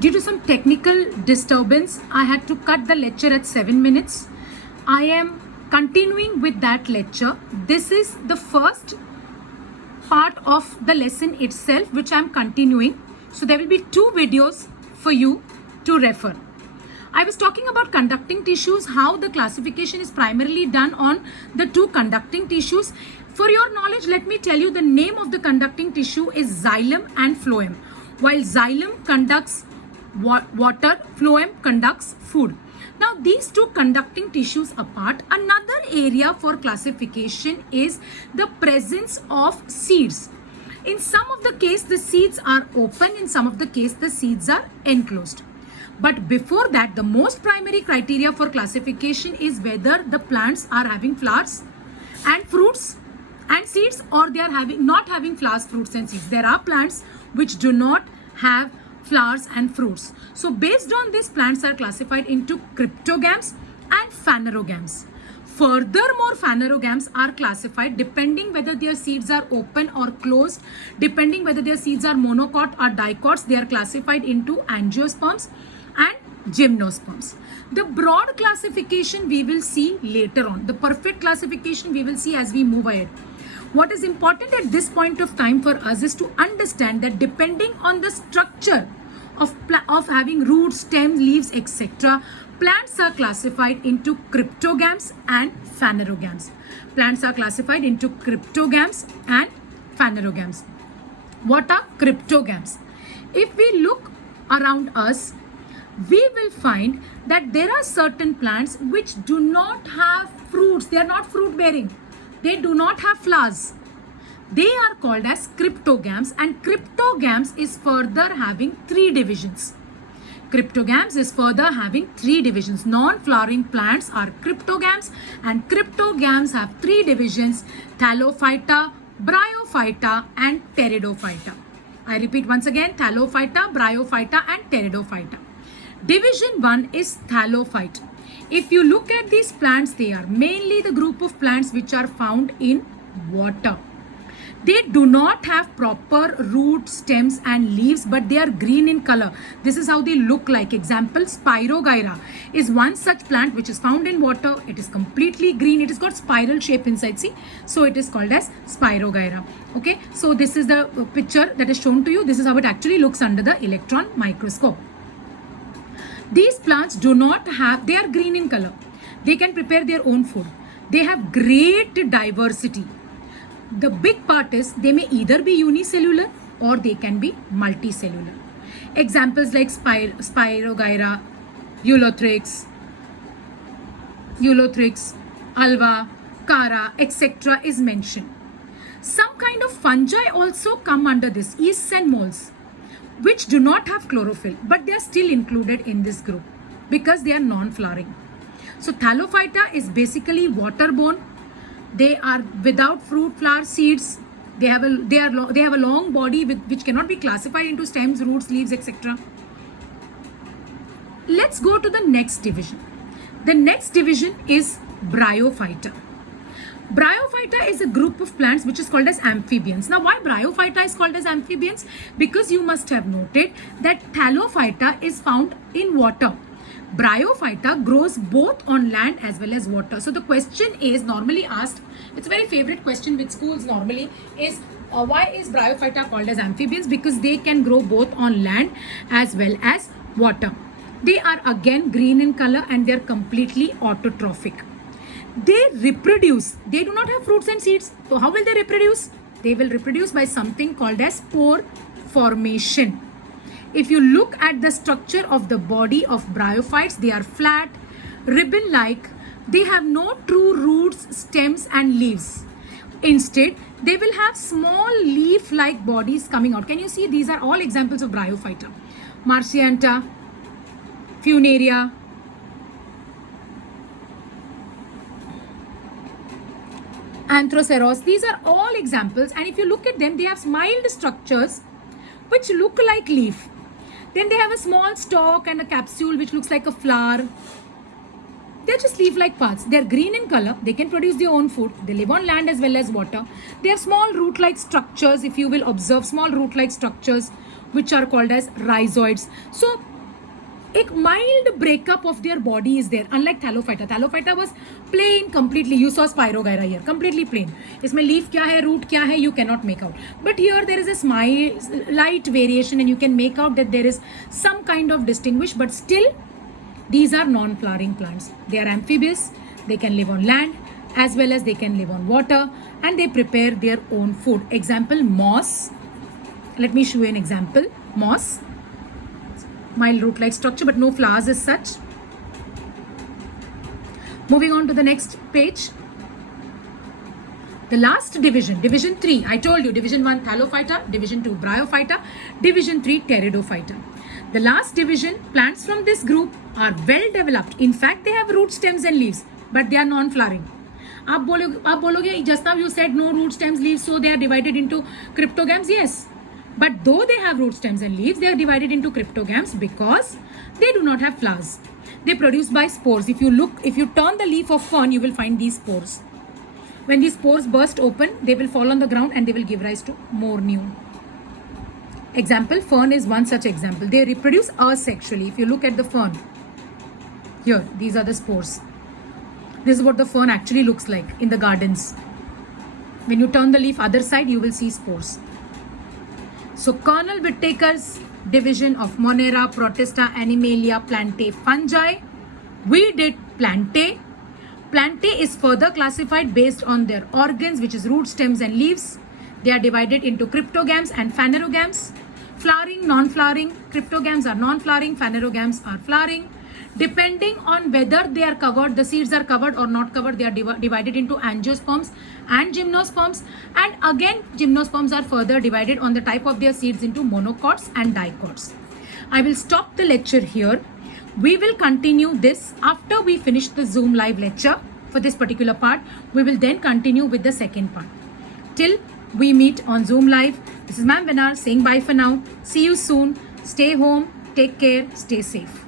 Due to some technical disturbance, I had to cut the lecture at 7 minutes. I am continuing with that lecture. This is the first part of the lesson itself, which I am continuing. So there will be 2 videos for you to refer. I was talking about conducting tissues, how the classification is primarily done on the 2 conducting tissues. For your knowledge, let me tell you the name of the conducting tissue is xylem and phloem. While xylem conducts water, phloem conducts food. Now these 2 conducting tissues apart, another area for classification is the presence of seeds. In some of the case the seeds are open, in some of the case the seeds are enclosed. But before that, the most primary criteria for classification is whether the plants are having flowers and fruits and seeds, or they are not having flowers, fruits and seeds. There are plants which do not have flowers and fruits. So based on this, plants are classified into cryptogams and phanerogams. Furthermore, phanerogams are classified depending whether their seeds are open or closed, depending whether their seeds are monocot or dicots. They are classified into angiosperms and gymnosperms. The broad classification we will see later on. The perfect classification we will see as we move ahead. What is important at this point of time for us is to understand that depending on the structure of having roots, stems, leaves, etc., plants are classified into cryptogams and phanerogams. Plants are classified into cryptogams and phanerogams. What are cryptogams? If we look around us, we will find that there are certain plants which do not have fruits. They are not fruit bearing. They do not have flowers. They are called as cryptogams, and cryptogams is further having 3 divisions. Cryptogams is further having 3 divisions. Non-flowering plants are cryptogams, and cryptogams have 3 divisions: Thallophyta, Bryophyta and Pteridophyta. I repeat once again: Thallophyta, Bryophyta and Pteridophyta. Division 1 is Thallophyte. If you look at these plants, they are mainly the group of plants which are found in water. They do not have proper roots, stems and leaves, but they are green in color. This is how they look like. Example, Spirogyra is one such plant which is found in water. It is completely green. It has got spiral shape inside. See, so it is called as Spirogyra. Okay, so this is the picture that is shown to you. This is how it actually looks under the electron microscope. These plants do not have, they are green in color. They can prepare their own food. They have great diversity. The big part is they may either be unicellular or they can be multicellular. Examples like Spirogyra, Ulothrix, Alva, Cara, etc. is mentioned. Some kind of fungi also come under this, yeasts and molds, which do not have chlorophyll, but they are still included in this group because they are non-flowering. So Thallophyta is basically waterborne. They are without fruit, flower, seeds. They have a long body which cannot be classified into stems, roots, leaves, etc. Let's go to the next division. The next division is Bryophyta. Bryophyta is a group of plants which is called as amphibians. Now, why Bryophyta is called as amphibians? Because you must have noted that Thallophyta is found in water. Bryophyta grows both on land as well as water. So the question is normally asked, it's a very favorite question with schools normally, is why is Bryophyta called as amphibians? Because they can grow both on land as well as water. They are again green in color and they are completely autotrophic. They reproduce. They do not have fruits and seeds. So how will they reproduce? They will reproduce by something called as spore formation. If you look at the structure of the body of bryophytes, they are flat, ribbon-like. They have no true roots, stems and leaves. Instead, they will have small leaf-like bodies coming out. Can you see? These are all examples of Bryophyta. Marcianta, Funaria, Anthroceros. These are all examples, and if you look at them, they have mild structures which look like leaf. Then they have a small stalk and a capsule which looks like a flower. They're just leaf-like parts. They're green in color. They can produce their own food. They live on land as well as water. They have small root-like structures, if you will observe, small root-like structures which are called as rhizoids. So एक mild breakup of their body is there, unlike Thallophyta. Thallophyta was plain completely. You saw Spirogyra here, completely plain. इसमें leaf क्या है, root क्या है, you cannot make out. But here there is a slight variation, and you can make out that there is some kind of distinguish. But still, these are non-flowering plants. They are amphibious. They can live on land as well as they can live on water, and they prepare their own food. Example, moss. Let me show you an example. Moss. Mild root-like structure, but no flowers as such. Moving on to the next page. The last division, division 3. I told you, division 1 Thallophyta, division 2 Bryophyta, division 3 Pteridophyta. The last division, plants from this group are well developed. In fact, they have root stems and leaves, but they are non-flowering. आप बोलोगे, just now you said no root stems, leaves, so they are divided into cryptogams. Yes. But though they have root stems and leaves, they are divided into cryptogams because they do not have flowers. They produce by spores. If you turn the leaf of fern, you will find these spores. When these spores burst open, they will fall on the ground and they will give rise to more new. Example, fern is one such example. They reproduce asexually. If you look at the fern, here, these are the spores. This is what the fern actually looks like in the gardens. When you turn the leaf other side, you will see spores. So Colonel Whittaker's division of Monera, Protista, Animalia, Plantae, fungi. We did Plantae. Plantae is further classified based on their organs, which is root, stems and leaves. They are divided into cryptogams and phanerogams. Flowering, non-flowering. Cryptogams are non-flowering, phanerogams are flowering. Depending on whether they are covered, the seeds are covered or not covered, they are divided into angiosperms and gymnosperms. And again, gymnosperms are further divided on the type of their seeds into monocots and dicots. I will stop the lecture here. We will continue this after we finish the Zoom live lecture for this particular part. We will then continue with the second part. Till we meet on Zoom live, this is Ma'am Vinar saying bye for now. See you soon. Stay home, take care, stay safe.